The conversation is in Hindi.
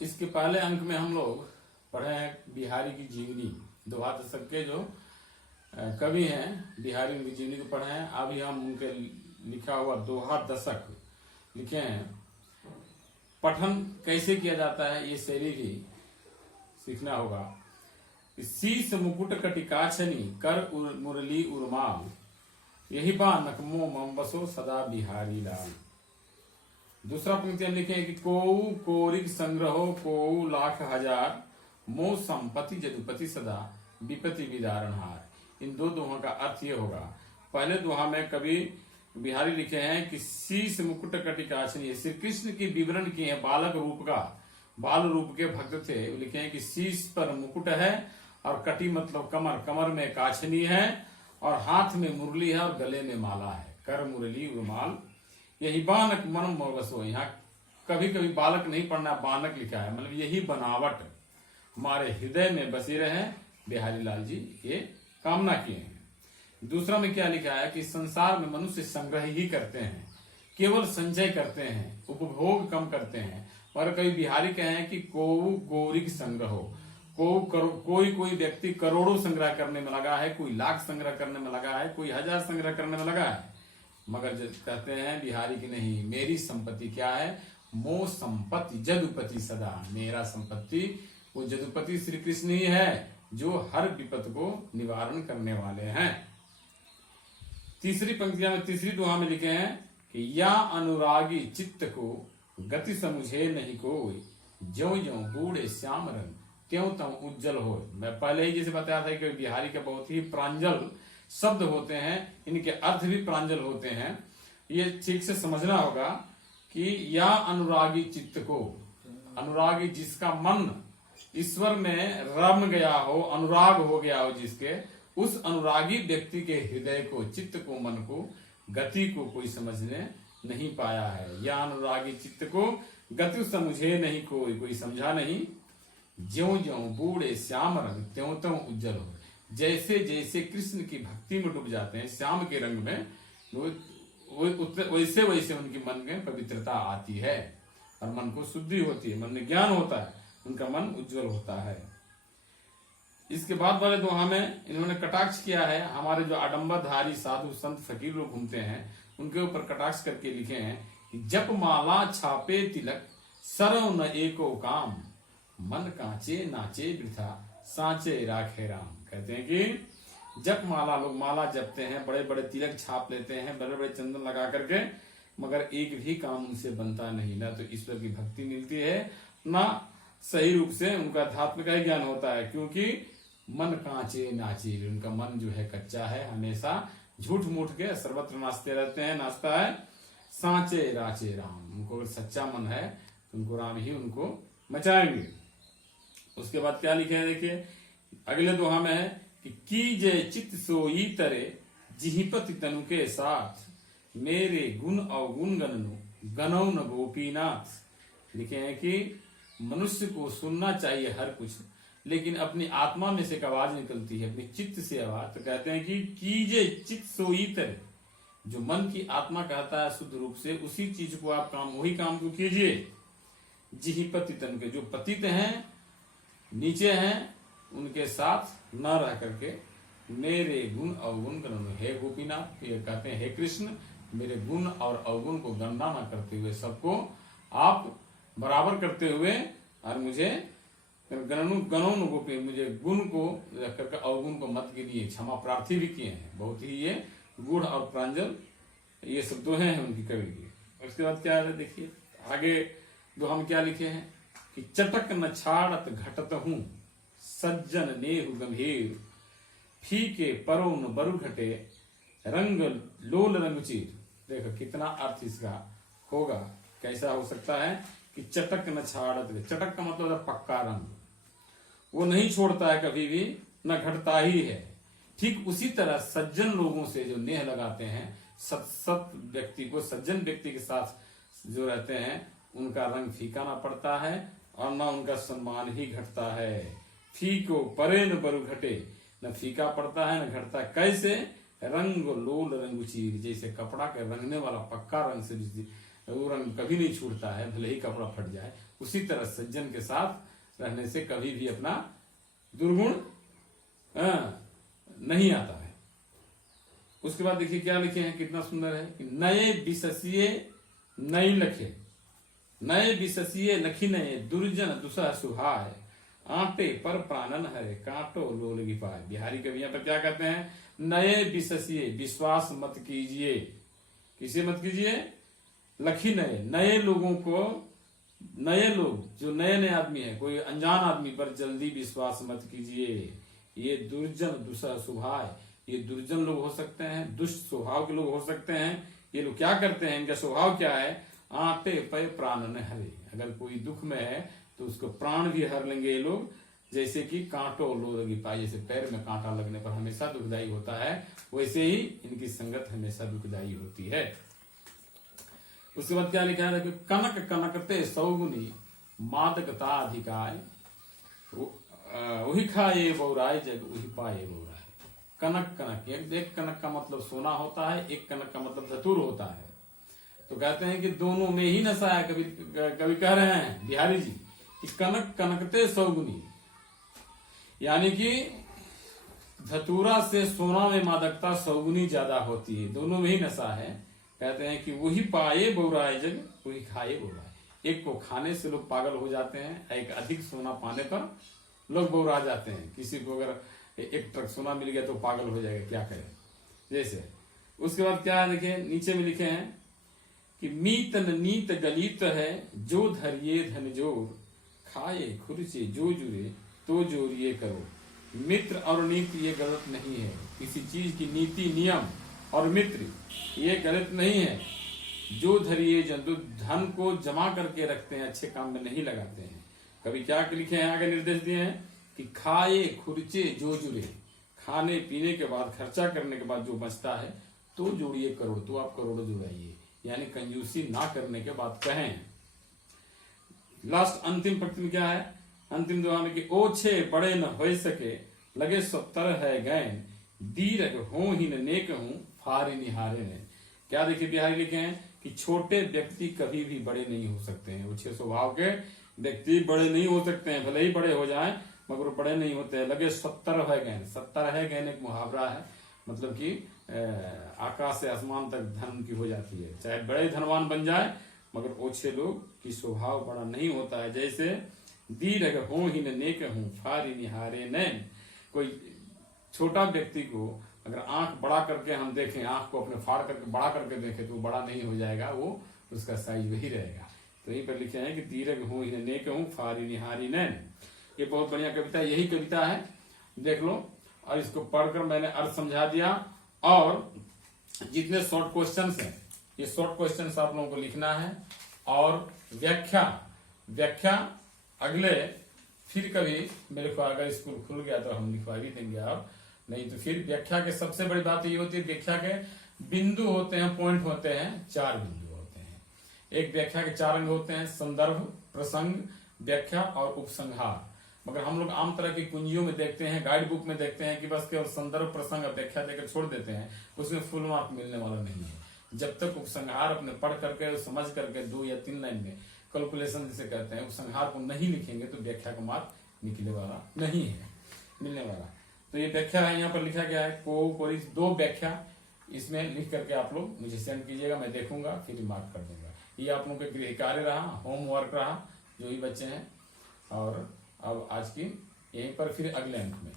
इसके पहले अंक में हम लोग पढ़े हैं बिहारी की जीवनी। दोहा दशक के जो कवि हैं बिहारी, उनकी जीवनी को पढ़े हैं। अभी हम उनके लिखा हुआ दोहा दशक लिखे हैं। पठन कैसे किया जाता है ये शैली भी सीखना होगा। शीस मुकुट कटिकाछनी कर मुरली उर्माल, यही बा नकमो मम्बसो सदा बिहारी लाल। दूसरा पंक्ति हम लिखे हैं कि कोऊ कोरिक संग्रहो कोऊ लाख हजार, मो संपत्ति जदुपति सदा विपति विदारणहार। इन दो दोहों का अर्थ ये होगा। पहले दोहा में कवि बिहारी लिखे हैं कि शीस मुकुट कटिकाछनी, श्री कृष्ण की विवरण किए हैं। बालक रूप का, बाल रूप के भक्त थे। लिखे हैं कि शीस पर मुकुट है और कटी मतलब कमर, कमर में काछनी है और हाथ में मुरली है और गले में माला है। कर मुरली उर्माल, यही बानक मन मोगसो। यहाँ कभी कभी बालक नहीं पढ़ना, बानक लिखा है, मतलब यही बनावट हमारे हृदय में बसी रहे। बिहारी लाल जी ये कामना किए हैं। दूसरा में क्या लिखा है कि संसार में मनुष्य संग्रह ही करते हैं, केवल संचय करते हैं, उपभोग कम करते हैं। और कभी बिहारी कहे हैं कि कोऊ गौरिक संग्रह, कोई व्यक्ति करोड़ों संग्रह करने में लगा है, कोई लाख संग्रह करने में लगा है, कोई हजार संग्रह करने में लगा है। मगर कहते हैं बिहारी की नहीं, मेरी संपत्ति क्या है? मो संपत्ति जदुपति सदा, मेरा संपत्ति वो जदुपति श्री कृष्ण ही है जो हर विपत को निवारण करने वाले हैं। तीसरी पंक्तियां में, तीसरी दोहा में लिखे हैं कि या अनुरागी चित्त को गति समुझे नहीं कोई, ज्यों ज्यों बूढ़े श्याम रंग त्यों त्यों उज्जवल हो। मैं पहले ही जैसे बताया था कि बिहारी के बहुत ही प्रांजल शब्द होते हैं, इनके अर्थ भी प्रांजल होते हैं। ये ठीक से समझना होगा कि या अनुरागी चित्त को, अनुरागी जिसका मन ईश्वर में रम गया हो, अनुराग हो गया हो जिसके, उस अनुरागी व्यक्ति के हृदय को, चित्त को, मन को, गति को कोई समझने नहीं पाया है। या अनुरागी चित्त को गति समझे नहीं कोई समझा नहीं, ज्यों ज्यों बूढ़े श्याम रंग त्यों त्यों उज्जवल हो। जैसे जैसे कृष्ण की भक्ति में डूब जाते हैं, श्याम के रंग में, वैसे वैसे उनकी मन में पवित्रता आती है और मन को शुद्धि होती है, मन में ज्ञान होता है, उनका मन उज्जवल होता है। इसके बाद वाले दोहा में इन्होंने कटाक्ष किया है। हमारे जो आडंबरधारी साधु संत फकीर लोग घूमते हैं, उनके ऊपर कटाक्ष करके लिखे हैं कि जप माला छापे तिलक सरव न एको काम, मन कांचे नाचे वृथा सांचे राखे राम। कहते हैं कि जप माला, लोग माला जपते हैं, बड़े बड़े तिलक छाप लेते हैं, बड़े बड़े चंदन लगा करके, मगर एक भी काम उनसे बनता नहीं। ना तो ईश्वर की भक्ति मिलती है, ना सही रूप से उनका अध्यात्म का ज्ञान होता है, क्योंकि मन कांचे नाचे, उनका मन जो है कच्चा है, हमेशा झूठ मूठ के सर्वत्र नाचते रहते हैं, नाचता है। सांचे राचे राम, उनको अगर सच्चा मन है तो उनको राम ही उनको मचाएंगे। उसके बाद क्या लिखे हैं देखिए, अगले दोहा में है कि कीजे चित्त सोई तरे जिहिपति तनु के साथ, मेरे गुण अवगुण गनौ न गोपीनाथ। लिखे हैं कि मनुष्य को सुनना चाहिए हर कुछ, लेकिन अपनी आत्मा में से एक आवाज निकलती है, अपनी चित्त से आवाज। तो कहते हैं कि कीजे चित्त सोई तरे, जो मन की आत्मा कहता है शुद्ध रूप से, उसी चीज को आप वही काम को कीजिए। जिहिपति तनु के, जो पतित हैं, नीचे हैं, उनके साथ न रह करके मेरे गुण अवगुण गणना। हे गोपीनाथ, ये कहते हैं हे कृष्ण, मेरे गुण और अवगुण को गणना न करते हुए, सबको आप बराबर करते हुए, और मुझे गणों गोपी, मुझे गुण को रख करके अवगुण को मत गिनिए। क्षमा प्रार्थी भी किए हैं। बहुत ही ये गुण और प्रांजल ये सब दोहे हैं उनकी कवि की। उसके बाद क्या है देखिए आगे दोहा में क्या लिखे हैं कि चटक न छाड़त घटत हूं सज्जन नेहु गंभीर, फीके परो न बरु घटे रंग लोल रंगचीर। देखो कितना अर्थ इसका होगा, कैसा हो सकता है कि चटक न छाड़त, चटक का मतलब है पक्का रंग, वो नहीं छोड़ता है कभी भी, न घटता ही है। ठीक उसी तरह सज्जन लोगों से जो नेह लगाते हैं, सत व्यक्ति को, सज्जन व्यक्ति के साथ जो रहते हैं, उनका रंग फीका ना पड़ता है और न उनका सम्मान ही घटता है। फीको परे न बरु घटे, न फीका पड़ता है न घटता। कैसे? रंग लोल रंगुचीर, जैसे कपड़ा के रंगने वाला पक्का रंग से वो रंग कभी नहीं छूटता है, भले ही कपड़ा फट जाए। उसी तरह सज्जन के साथ रहने से कभी भी अपना दुर्गुण नहीं आता है। उसके बाद देखिए क्या लिखे हैं, कितना सुंदर है कि नए बिससिए नई लखे, नए बिससिए लखी नए दुर्जन दुसह सुहाय, आटे पर प्राणन हरे कांटो लोल गिपाय। बिहारी कवि यहाँ पर क्या कहते हैं, नए बिससिए विश्वास मत कीजिए, किसे मत कीजिए, लखी नए, नए लोगों को, नए लोग जो नए नए आदमी है, कोई अनजान आदमी पर जल्दी विश्वास मत कीजिए। ये दुर्जन दुसह सुभाय, ये दुर्जन लोग हो सकते हैं, दुष्ट स्वभाव के लोग हो सकते हैं। ये लोग क्या करते हैं, इनका स्वभाव क्या है, आटे पे प्राण न हरे, अगर कोई दुख में है तो उसको प्राण भी हर लेंगे ये लोग। जैसे कि कांटो लोगी पाए, जैसे पैर में कांटा लगने पर हमेशा दुखदाई होता है, वैसे ही इनकी संगत हमेशा दुखदाई होती है। उसके बाद क्या लिखा है, कनक कनकते सौगुनी मादकता अधिकाय, वही खाए बौराय जग वही पाए बौराय। कनक कनक, एक कनक का मतलब सोना होता है, एक कनक का मतलब धतूर होता है। तो कहते हैं कि दोनों में ही नशा है। कभी कह रहे हैं बिहारी जी कि कनक कनकते सौगुनी, यानी कि धतूरा से सोना में मादकता सौगुनी ज्यादा होती है, दोनों में ही नशा है। कहते हैं कि वही पाए बौराए जग वही खाए बौराए। एक को खाने से लोग पागल हो जाते हैं, एक अधिक सोना पाने पर लोग बौरा जाते हैं। किसी को अगर एक ट्रक सोना मिल गया तो पागल हो जाएगा, क्या करे जैसे। उसके बाद क्या है, देखिए नीचे में लिखे हैं कि मीतन नीत गलित है जो धरिए धन जोर, खाए खुरचे जो जुरे तो जोरिए करो। मित्र और नीति ये गलत नहीं है, किसी चीज की नीति नियम और मित्र ये गलत नहीं है। जो धरिए जंतु धन को जमा करके रखते हैं, अच्छे काम में नहीं लगाते हैं। कभी क्या लिखे हैं, आगे निर्देश दिए हैं कि खाए खुरचे जो जुरे, खाने पीने के बाद खर्चा करने के बाद जो बचता है तो जोड़िए करोड़, तो आप करोड़ जुड़ाइए, यानी कंजूसी ना करने के बाद कहें। लास्ट अंतिम पंक्ति में क्या है, अंतिम दुआ में कि ओछे बड़े न हो सके लगे 70 है गैन, दीरग हो ही न नेक हूं फारे निहारे ने। क्या देखिए बिहारी लिखे हैं कि छोटे व्यक्ति कभी भी बड़े नहीं हो सकते हैं, अच्छे स्वभाव के व्यक्ति बड़े नहीं हो सकते हैं, भले ही बड़े हो जाएं मगर बड़े नहीं होते हैं। लगे 70 है गैन, 70 है गैन एक मुहावरा है, मतलब कि आकाश से आसमान तक धन की हो जाती है। चाहे बड़े धनवान बन जाए मगर ओछे लोग की स्वभाव बड़ा नहीं होता है। जैसे दीरग हो ही न नेक हूं फारी निहारे नैन, कोई छोटा व्यक्ति को अगर आंख बड़ा करके हम देखें, आंख को अपने फाड़ करके बड़ा करके देखें तो बड़ा नहीं हो जाएगा, वो उसका साइज वही रहेगा। तो यहीं पर लिखे हैं कि दीरग हो ही न नेक हूं फारी निहारी नैन। ये बहुत बढ़िया कविता, यही कविता है, देख लो। और इसको पढ़कर मैंने अर्थ समझा दिया। और जितने शॉर्ट क्वेश्चंस हैं, ये शॉर्ट क्वेश्चंस आप लोगों को लिखना है। और व्याख्या अगले फिर कभी मेरे को अगर स्कूल खुल गया तो हम लिखवा भी देंगे आप, नहीं तो फिर व्याख्या के सबसे बड़ी बात ये होती है, व्याख्या के बिंदु होते हैं, पॉइंट होते हैं, 4 बिंदु होते हैं। एक व्याख्या के 4 अंग होते हैं, संदर्भ, प्रसंग, व्याख्या और उपसंहार। मगर हम लोग आम तरह की कुंजियों में देखते हैं, गाइड बुक में देखते हैं कि बस केवल संदर्भ प्रसंग और व्याख्या देकर छोड़ देते हैं, उसमें फुल मार्क मिलने वाला नहीं है। जब तक उपसंहार अपने पढ़ करके समझ करके 2 या 3 लाइन में कैलकुलेशन जिसे कहते हैं, उपसंहार को नहीं लिखेंगे तो व्याख्या का मार्क निकलने वाला नहीं है, मिलने वाला। तो ये व्याख्या है, यहाँ पर लिखा गया है को 2 व्याख्या, इसमें लिख करके आप लोग मुझे सेंड कीजिएगा, मैं देखूंगा फिर मार्क कर दूंगा। ये आप लोगों का गृह कार्य रहा, होमवर्क रहा जो भी बच्चे हैं। और अब आज की यहीं पर फिर अगले अंक में